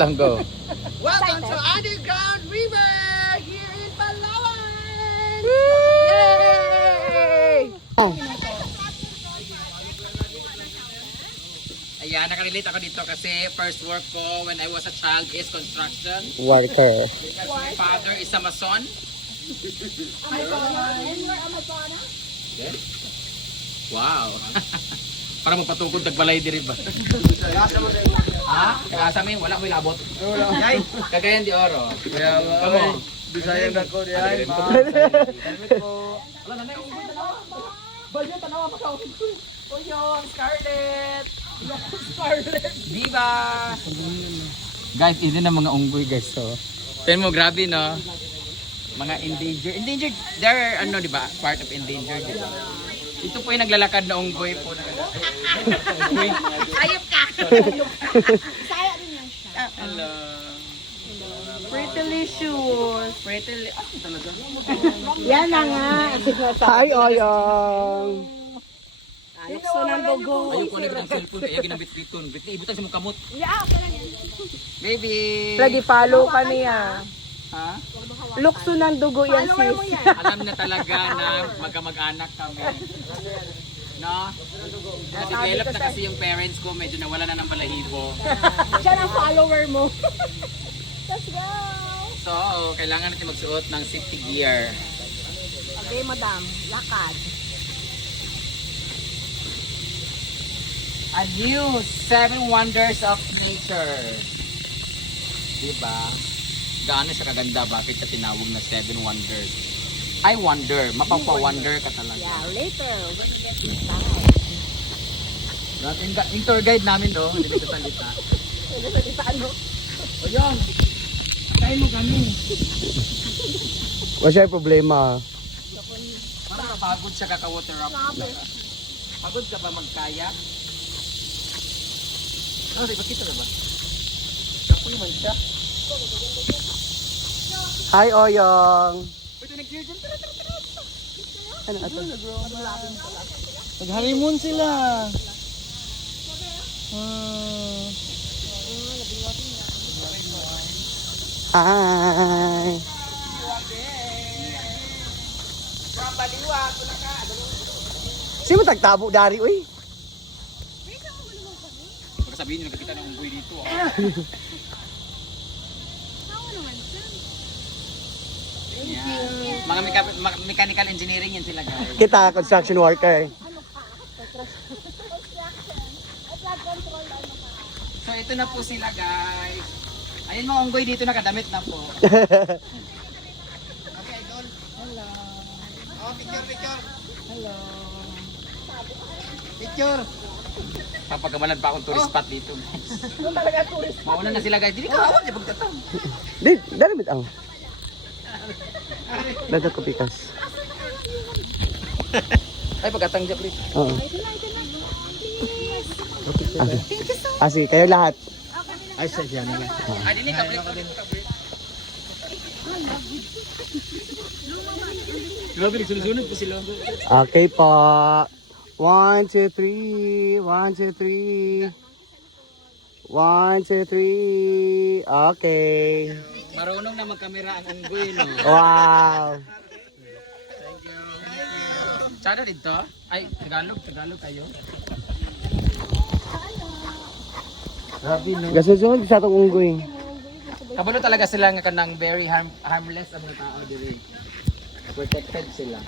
lang, go. Welcome to Underground River here in Palawan! Yay! Ayan, nakarelate ako dito kasi first work ko when I was a child is construction. Worker. Because my father is a mason. Okay. Wow. Para magpatugod nagbalay diri ba? Ha? Kasa mi wala ko ilabot. Yay. Cagayan de Oro. Kamo. Bisaya na ko di ay. Helmet po. Wala na yung balyo tanawa pa ka. Oyong Scarlett. Scarlett. Viva. Guys, ini na mga unggoy guys so. Tingnan mo grabe no. Mga endangered. They're ano di ba? Part of endangered di ba? Ito po yung naglalakad na unggoy po. Ayop ka! Saya din yan siya. Hello. Pretty-licious. Yan na nga. Hi, Oyong! Lukso ng dugo. Ayoko na ng cellphone kaya ginabit-biton. Ibutan sa mong kamot. Yeah, okay lang yan. Baby. Lagi follow ka niya. Ha? Lukso ng dugo yan Follower mo sis. yan. Alam na talaga na magkamag-anak kami. No? Develop na kasi yung parents ko, medyo nawala na ng balahibo. Siya ang follower mo. Let's go! So, kailangan natin magsuot ng safety gear. Okay, madam. Lakad. A new 7 wonders of nature. Diba? Gaano siya kaganda? Bakit siya tinawag na 7 wonders? I wonder. Mapapa-wonder ka talaga. Yeah, later. When you get inside. Yung tour guide namin, no? Hindi ko salita. Ano? O yun! Kain mo kami. Wala siya yung problema. Parang pagod siya kaka-water rock. Pagod ka ba magkaya? Ano, ipakita na ba? Ako naman siya. Hi, Oyong! Pwede nag-gear dyan. Ano ato? Nag-honeymoon sila. Hi! Sino tagtabo dari, uy? Pagka sabihin nyo, nagkakita ng unggoy dito. Yan. Mga mechanical engineering yan sila guys. Kita, construction worker. So ito na po sila guys. Ayun mga unggoy dito nakadamit na po. Okay, idol. Hello. Oh, picture. Hello. Picture. Papagamalan pa akong tourist spot dito guys. Talaga tourist. Mauna na sila guys. Dili ka awon di pagtatang. Di, dalamit ang. Dadat ko pikas. Ay pagkatang dyan please. Oo. Asi, kayo lahat. Ay sadya na lang. Ay dili ka please. Grabe nagsunod po sila. Okay po. 1, 2, 3. 1, 2, 3. 1, 2, 3. Okay. Marunong na magkamera ang unggoy no. Wow. Tsada dito? Ay, Tagalog kayo. Grabe no. Gasusunod sa itong unggoy. Kabalo talaga sila nga kanang very harmless ang mga tao diri. Protected sila.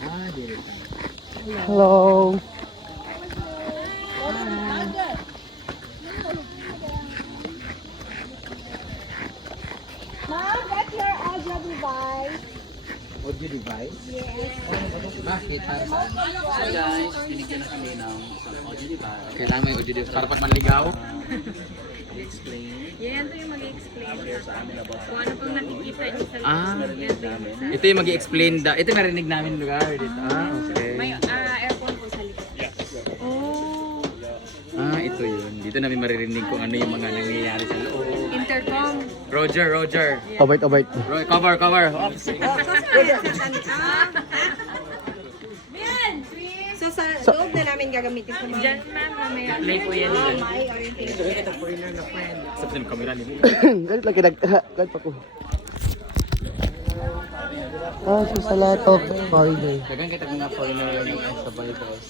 Ah, diri. Hello. Mom, get your audio device. Audio device? Yes. Bakit? Para saan? So guys, binigyan na kami ng audio device. Kailangan may audio device. Para pag manligaw. Explain. Yan, ito yung mag-explain kung ano pang nakikita niyo sa Ah. video. Ito yung mag-explain. Ito yung narinig namin lugar dito. Ah, okay. May aircon po sa likod. Oh, Ah, ito yun. Dito namin maririnig kung ano yung mga nangyayari sa loob. intercom. Roger. Obert. Cover. Oops. So yung gagamitin ko. Diyan, ma'am, mamaya. Play po yan dyan. Galit lang kinag... Galit pa ko. Ah, so sa lot of holiday. Dagan kita mga foreigner sa Baybos.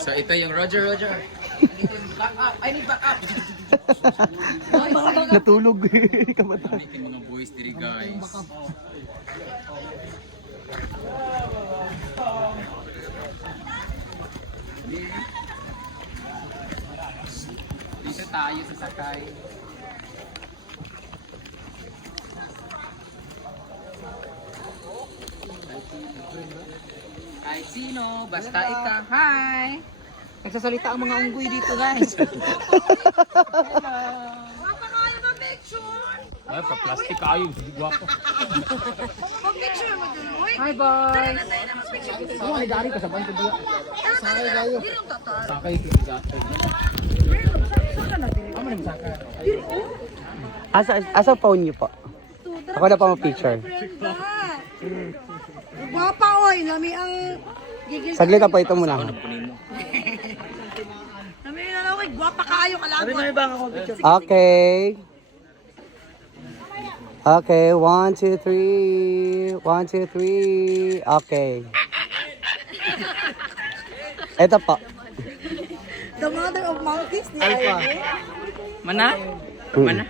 So ito yung Roger. Back up! I need back up! Natulog. Kamata. Yung mga boys diri guys. Dito tayo sa sakay. Kahit sino, basta ikaw. Hi! Nagsasalita ang mga unggoy dito guys. Ay, pa-plastic kayo. Guwapo. Hi, boys! Ano, nagari ka sa banto dito? Sakay kayo. Sakay kayo. Ano na sakay? Asa phone niyo po? Ako na pa picture. Guwapa, oy. Nami ang gigil. Saglit na po ito muna. Nami na lang, oy. Guwapa kayo. Kalagot. Okay. Okay, 1, 2, 3. 1, 2, 3. Okay. Ito po. The mother of monkeys. Di Alpha. Mana? Mm. Mana?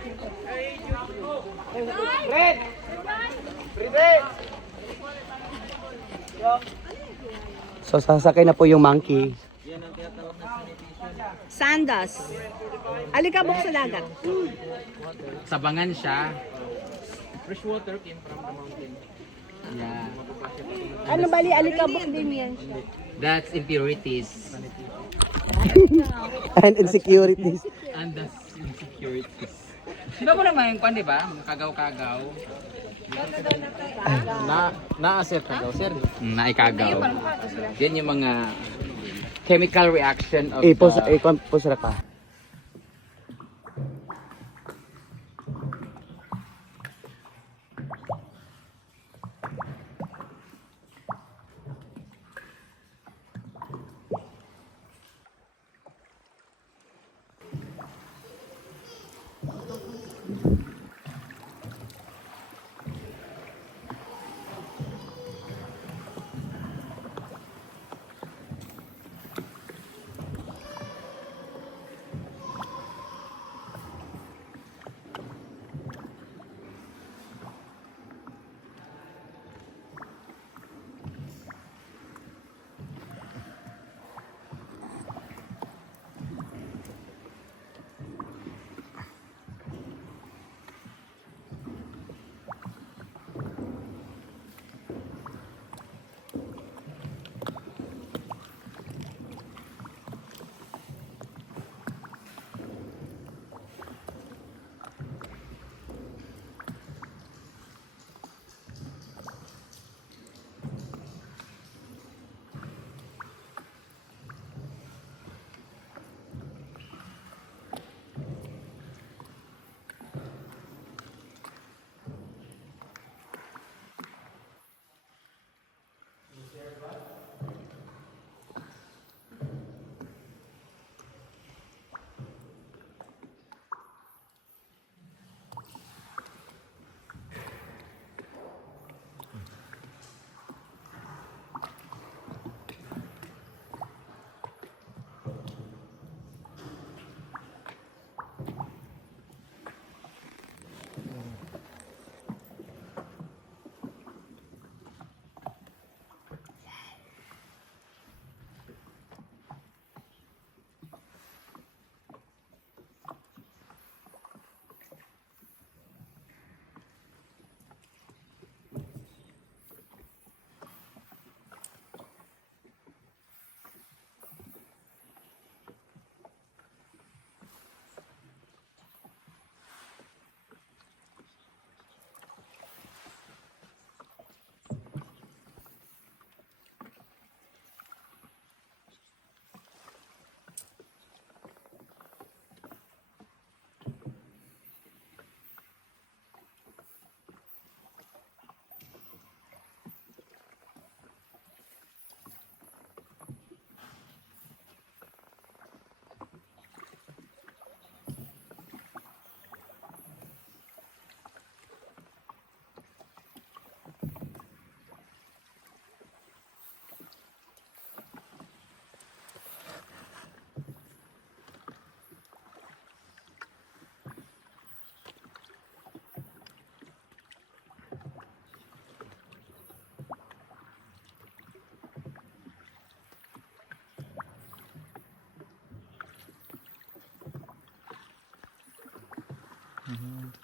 So sasakay na po yung monkey. Sandas. Alikabok sa dagat. Sabangan siya. Fresh water came from the mountain. Yeah. Ano bali alikabok din yan? That's impurities. And insecurities. And that's insecurities. Diba mo naman yung kwan, di ba? Mga kagaw-kagaw. Na-accept na daw, sir. Naikagaw. Yan yung mga chemical reaction of Post na ka. Mhm.